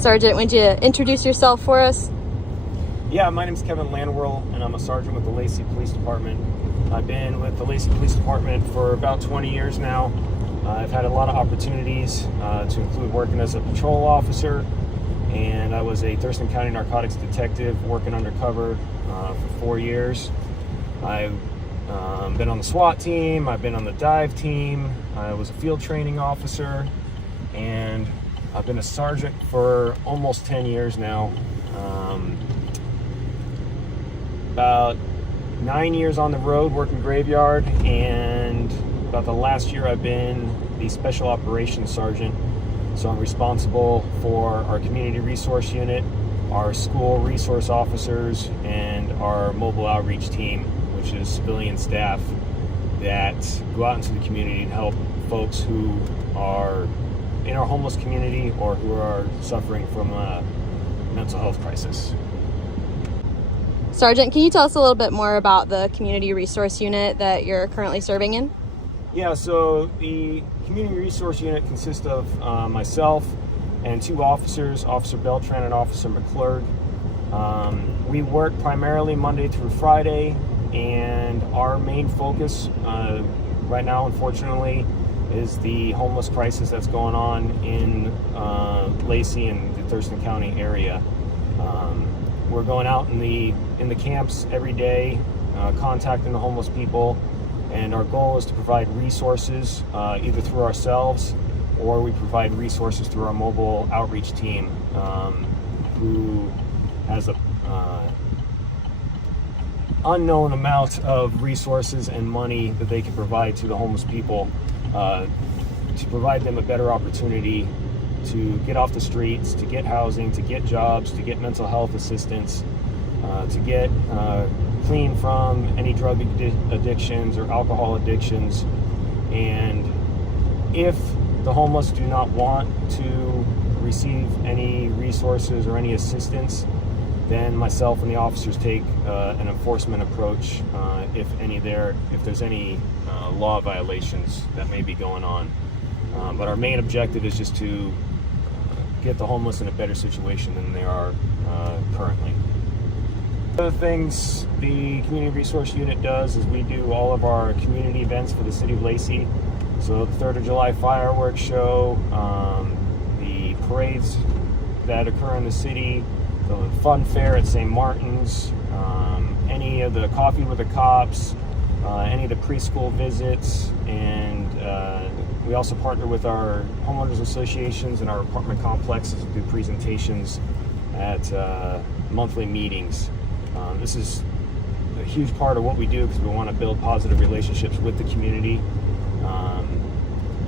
Sergeant, would you introduce yourself for us? Yeah, my name is Kevin Landwirl, and I'm a sergeant with the Lacey Police Department. I've been with the Lacey Police Department for about 20 years now. I've had a lot of opportunities to include working as a patrol officer, and I was a Thurston County narcotics detective working undercover for 4 years. I've been on the SWAT team, I've been on the dive team, I was a field training officer, and I've been a sergeant for almost 10 years now. About 9 years on the road working graveyard, and about the last year I've been the special operations sergeant. So I'm responsible for our community resource unit, our school resource officers, and our mobile outreach team, which is civilian staff that go out into the community and help folks who are in our homeless community or who are suffering from a mental health crisis. Sergeant, can you tell us a little bit more about the community resource unit that you're currently serving in? Yeah, so the community resource unit consists of myself and two officers, Officer Beltran and Officer McClurg. We work primarily Monday through Friday, and our main focus right now, unfortunately, is the homeless crisis that's going on in Lacey and the Thurston County area. We're going out in the camps every day, contacting the homeless people, and our goal is to provide resources either through ourselves or we provide resources through our mobile outreach team, who has a unknown amount of resources and money that they can provide to the homeless people to provide them a better opportunity to get off the streets, to get housing, to get jobs, to get mental health assistance, to get clean from any drug addictions or alcohol addictions. And if the homeless do not want to receive any resources or any assistance, then myself and the officers take an enforcement approach if there's any law violations that may be going on. But our main objective is just to get the homeless in a better situation than they are currently. Other things the Community Resource Unit does is we do all of our community events for the City of Lacey. So the 3rd of July fireworks show, the parades that occur in the city, the fun fair at St. Martin's, any of the coffee with the cops, any of the preschool visits, and we also partner with our homeowners associations and our apartment complexes to do presentations at monthly meetings. This is a huge part of what we do because we want to build positive relationships with the community.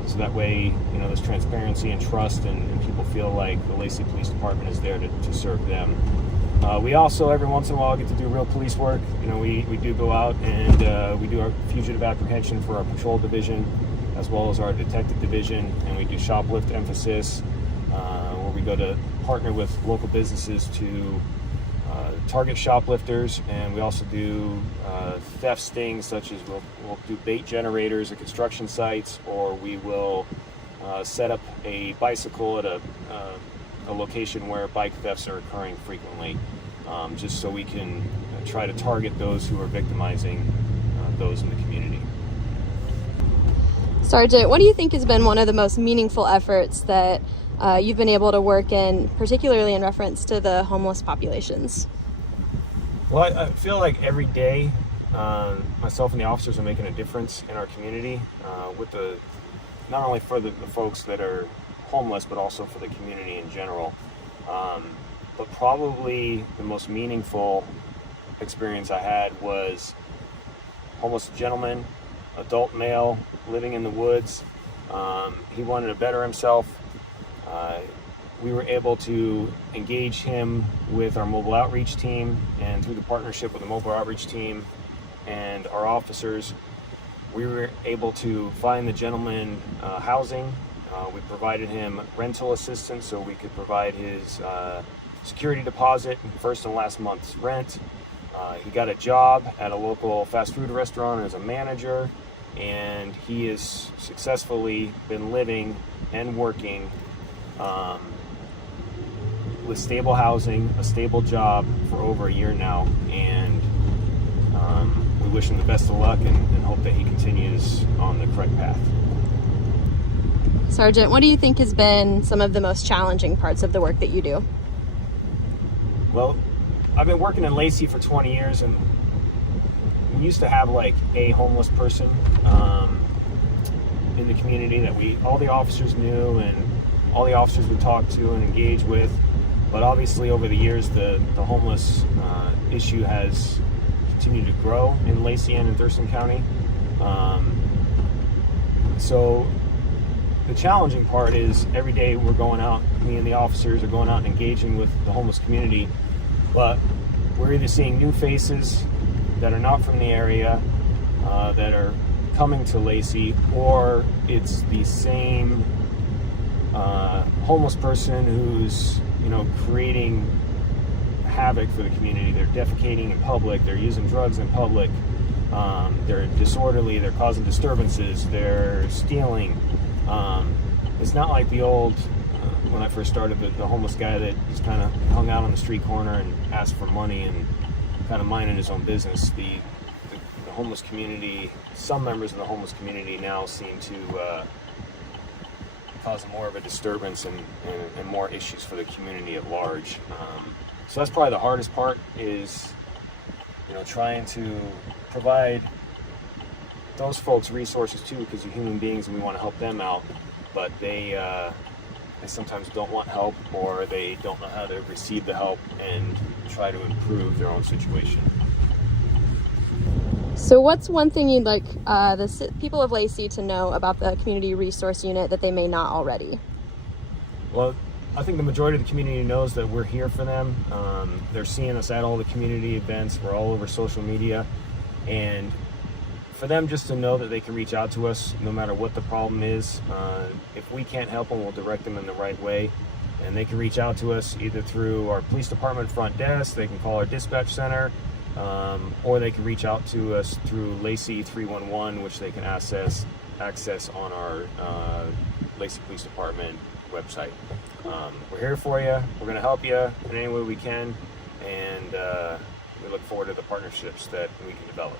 So that way, there's transparency and trust, and people feel like the Lacey Police Department is there to serve them. We also, every once in a while, get to do real police work. We do go out and we do our fugitive apprehension for our patrol division, as well as our detective division, and we do shoplift emphasis, where we go to partner with local businesses to target shoplifters, and we also do theft stings, such as we'll do bait generators at construction sites, or we will set up a bicycle at a location where bike thefts are occurring frequently, just so we can try to target those who are victimizing those in the community. Sergeant, what do you think has been one of the most meaningful efforts that you've been able to work in, particularly in reference to the homeless populations? Well, I feel like every day myself and the officers are making a difference in our community, not only for the folks that are homeless, but also for the community in general. But probably the most meaningful experience I had was homeless gentleman, adult male, living in the woods. He wanted to better himself. We were able to engage him with our mobile outreach team, and through the partnership with the mobile outreach team and our officers, we were able to find the gentleman housing. We provided him rental assistance so we could provide his security deposit, first and last month's rent. He got a job at a local fast food restaurant as a manager, and he has successfully been living and working with stable housing, a stable job for over a year now, and we wish him the best of luck and hope that he continues on the correct path. Sergeant, what do you think has been some of the most challenging parts of the work that you do? Well, I've been working in Lacey for 20 years, and we used to have like a homeless person in the community that all the officers knew and all the officers would talk to and engage with. But obviously over the years, the homeless issue has continued to grow in Lacey and in Thurston County. So the challenging part is every day we're going out, me and the officers are going out and engaging with the homeless community, but we're either seeing new faces that are not from the area, that are coming to Lacey, or it's the same homeless person who's, creating havoc for the community. They're defecating in public, they're using drugs in public, they're disorderly, they're causing disturbances, they're stealing. It's not like the old, when I first started, the homeless guy that just kind of hung out on the street corner and asked for money and kind of minding his own business. The homeless community, some members of the homeless community now seem to cause more of a disturbance and more issues for the community at large. So that's probably the hardest part, is trying to provide those folks resources too, because they're human beings and we want to help them out, but they sometimes don't want help, or they don't know how to receive the help and try to improve their own situation. So what's one thing you'd like the people of Lacey to know about the Community Resource Unit that they may not already? Well, I think the majority of the community knows that we're here for them. They're seeing us at all the community events. We're all over social media, and for them just to know that they can reach out to us no matter what the problem is. If we can't help them, we'll direct them in the right way, and they can reach out to us either through our police department front desk, they can call our dispatch center, or they can reach out to us through Lacey 311, which they can access on our Lacey Police Department website. We're here for you. We're going to help you in any way we can, and we look forward to the partnerships that we can develop.